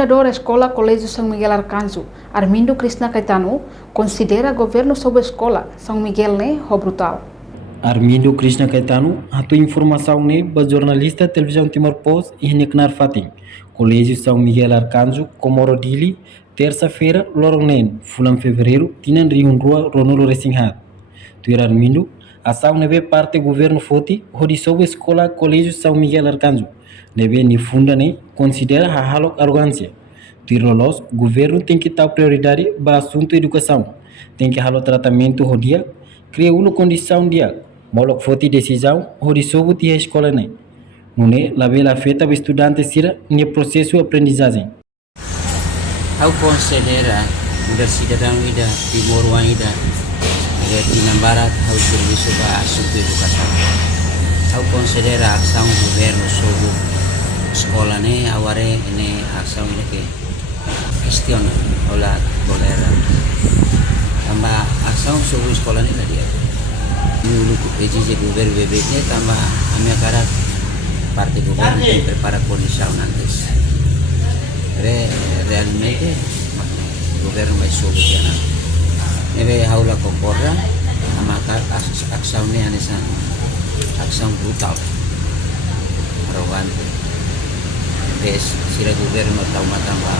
Fundador da Escola Colégio São Miguel Arcanjo, Armindo Krishna Caetano, considera governo sobre a escola São Miguel brutal. Armindo Krishna Caetano, a tua informação para jornalista televisão Timor-Post e Neknar Fatim, Colégio São Miguel Arcanjo, Comoro Dili, terça-feira, Loronen, Fulam Fevereiro, Tinan Riun Rua, Ronolo Resinhat. Tu Armindo, a ação neve parte do governo Foti, onde sobre a escola Colégio São Miguel Arcanjo, neve ni funda ne considera a halok arrogância. Tirolos, governo tem que dar prioridade para assunto educação, tem que halo tratamento rodia, cria uma condição dia, molok Foti decisão, onde sobre tia escola ne. Nune, la bela feta para estudante sira, ni processo aprendizagem. How considera Universidade da Timor Ida Tinam Barat how serviço para assunto educação. How considera a ação do governo sobre escola ne aware ne ação ini ke question ola bolera. Tambah ação sobre escola ne tadi. Dulu exige governo bebeknya tambah kami akarat parte governo que prepara condição antes. Realmente o governo vai solucionar. Neve haula concorda, maka ação ne anesa ação brutal, arrogante. Res sira governo tahu matamba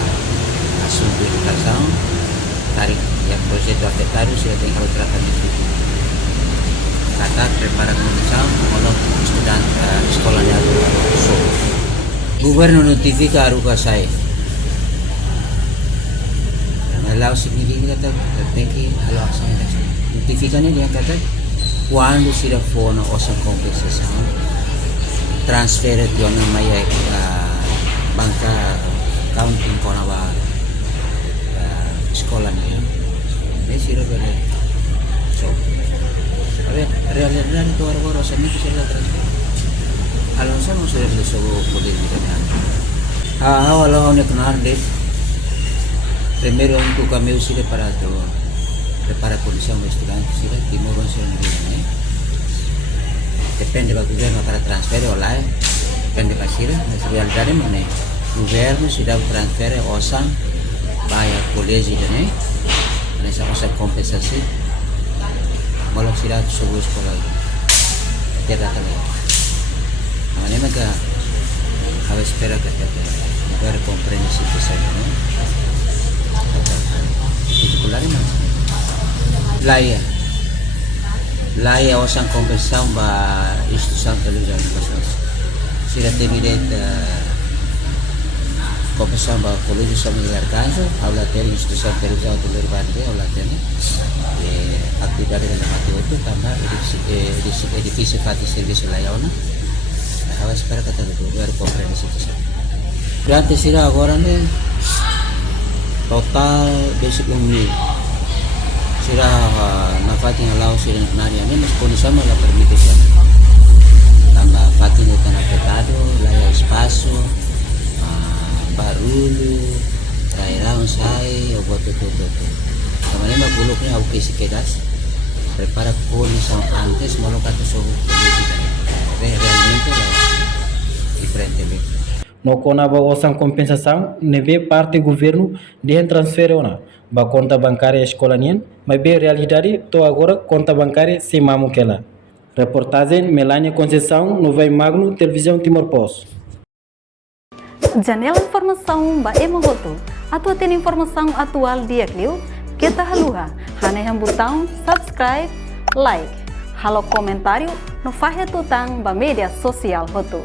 assunto educação, tarik yang projeto afetado sira tem que tratamento itu. Kata prepara condição, kalau estudante sekolah ni ada so. Governo notifica aruga saya. Kalau significa kata tem que halau ação notificanya dia kata quando si fono o sa compensação transfer di ona maya banca accounting kona ba sekolah ni sira bele so realidad itu orang-orang sini sira transfer alonso no sira le sogo poder ni kan wala ne kenar de primero único cambio sira para condição do estudante sira Timor sira ni depende do governo para transfer online depende da sira mas realidade mana governo sudah transfer osam bayar kolegi ni nessa osa kompensasi malah sira sebuah sekolah tidak ada mana maka harus espera que governo compreenda situação no particular laia osang kompensação ba instituição televisão educação sira temident kompensação ba Colégio São Miguel Arcanjo aula tele instituição televisão tulir bande aula tele atividade da matemática tambah edifício fati serviço laiona agora espera que o governo compreenda a situação durante sira agora né total basic umum sira nafati halau sira naria ni mas condição la permite kan tambah fati no tan afetado la espaço barulho trairão sai o boto todo também mas buluknya au que se quedas prepara condição antes molokat sogo realmente la diferente No conaba osam compensação, neve parte governo de transfer ona, ba conta bancária escola nien, mas bem realidade to agora conta bancária sem mamo kela. Reportagem Melania Conceição, Nova Magno, Televisão Timor-Post. Janela informação ba emogoto, atua tem informação atual dia kliu, kita haluha, haneham botão subscribe, like, halo comentário, no fahe tutang ba media sosial hotu.